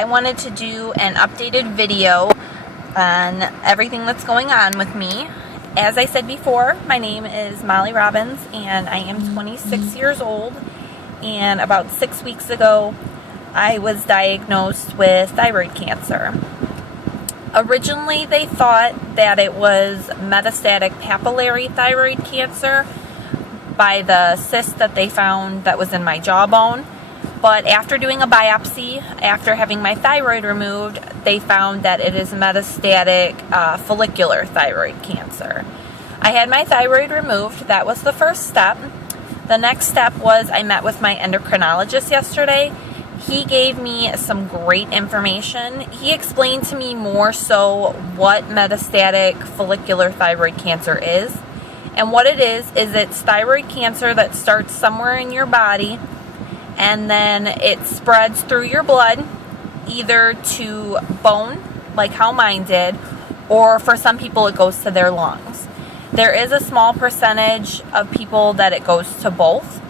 I wanted to do an updated video on everything that's going on with me. As I said before, my name is Molly Robbins and I am 26 years old, and about 6 weeks ago I was diagnosed with thyroid cancer. Originally they thought that it was metastatic papillary thyroid cancer by the cyst that they found that was in my jawbone. But after doing a biopsy, after having my thyroid removed, they found that it is metastatic follicular thyroid cancer. I had my thyroid removed. That was the first step. The next step was I met with my endocrinologist yesterday. He gave me some great information. He explained to me more so what metastatic follicular thyroid cancer is. And what it is it's thyroid cancer that starts somewhere in your body, and then it spreads through your blood, either to bone, like how mine did, or for some people it goes to their lungs. There is a small percentage of people that it goes to both,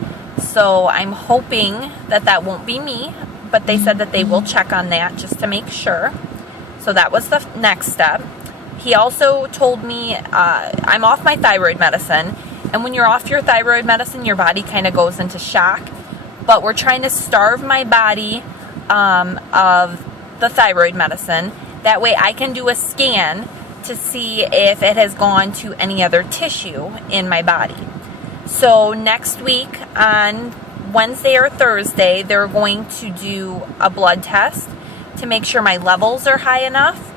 so I'm hoping that that won't be me, but they said that they will check on that just to make sure. So that was the next step. He also told me I'm off my thyroid medicine, and when you're off your thyroid medicine, your body kind of goes into shock. But we're trying to starve my body of the thyroid medicine. That way I can do a scan to see if it has gone to any other tissue in my body. So next week on Wednesday or Thursday, they're going to do a blood test to make sure my levels are high enough.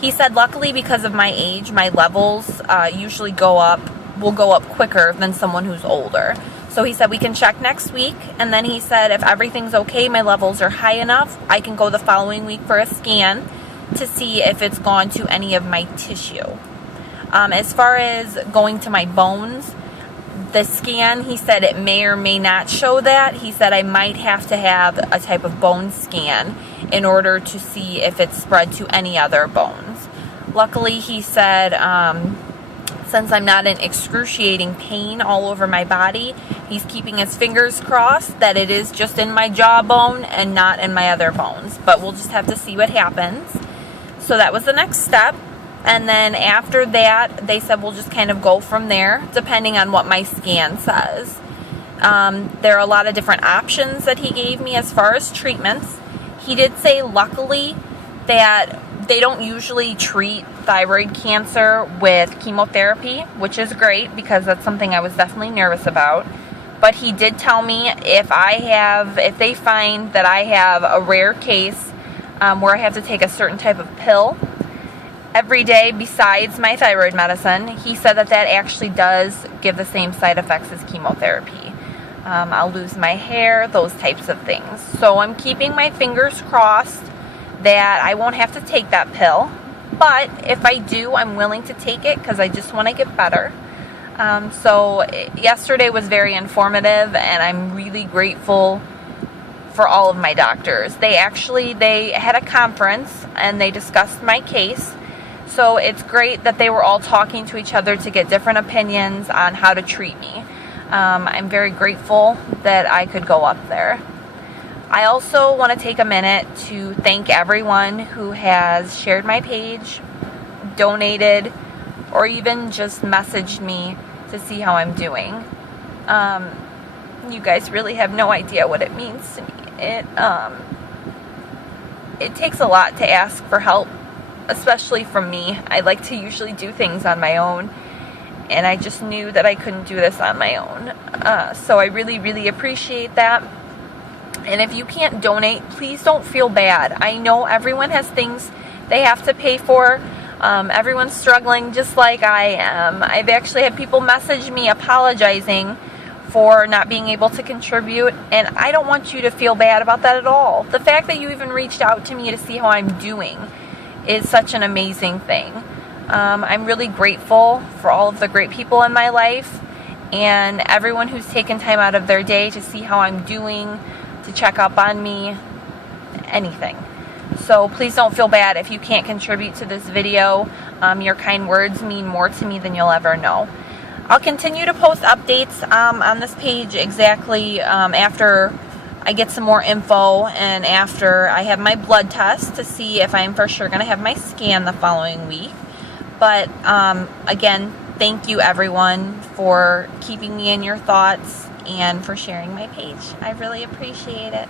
He said luckily because of my age, my levels usually will go up quicker than someone who's older. So he said we can check next week, and then he said if everything's okay, my levels are high enough, I can go the following week for a scan to see if it's gone to any of my tissue. As far as going to my bones, the scan, he said it may or may not show that. He said I might have to have a type of bone scan in order to see if it's spread to any other bones. Luckily, he said since I'm not in excruciating pain all over my body, he's keeping his fingers crossed that it is just in my jawbone and not in my other bones. But we'll just have to see what happens. So that was the next step. And then after that, they said we'll just kind of go from there, depending on what my scan says. There are a lot of different options that he gave me as far as treatments. He did say, luckily, that they don't usually treat thyroid cancer with chemotherapy, which is great because that's something I was definitely nervous about. But he did tell me if they find that I have a rare case where I have to take a certain type of pill every day besides my thyroid medicine, he said that actually does give the same side effects as chemotherapy. I'll lose my hair, those types of things. So I'm keeping my fingers crossed that I won't have to take that pill. But if I do, I'm willing to take it because I just want to get better. So yesterday was very informative, and I'm really grateful for all of my doctors. They had a conference and they discussed my case. So it's great that they were all talking to each other to get different opinions on how to treat me. I'm very grateful that I could go up there. I also want to take a minute to thank everyone who has shared my page, donated, or even just messaged me to see how I'm doing. You guys really have no idea what it means to me. It takes a lot to ask for help, especially from me. I like to usually do things on my own, and I just knew that I couldn't do this on my own. So I really, really appreciate that. And if you can't donate, please don't feel bad. I know everyone has things they have to pay for. Everyone's struggling just like I am. I've actually had people message me apologizing for not being able to contribute, and I don't want you to feel bad about that at all. The fact that you even reached out to me to see how I'm doing is such an amazing thing. I'm really grateful for all of the great people in my life and everyone who's taken time out of their day to see how I'm doing, to check up on me, anything. So please don't feel bad if you can't contribute to this video. Your kind words mean more to me than you'll ever know. I'll continue to post updates on this page exactly after I get some more info, and after I have my blood test to see if I'm for sure going to have my scan the following week. But again, thank you everyone for keeping me in your thoughts and for sharing my page. I really appreciate it.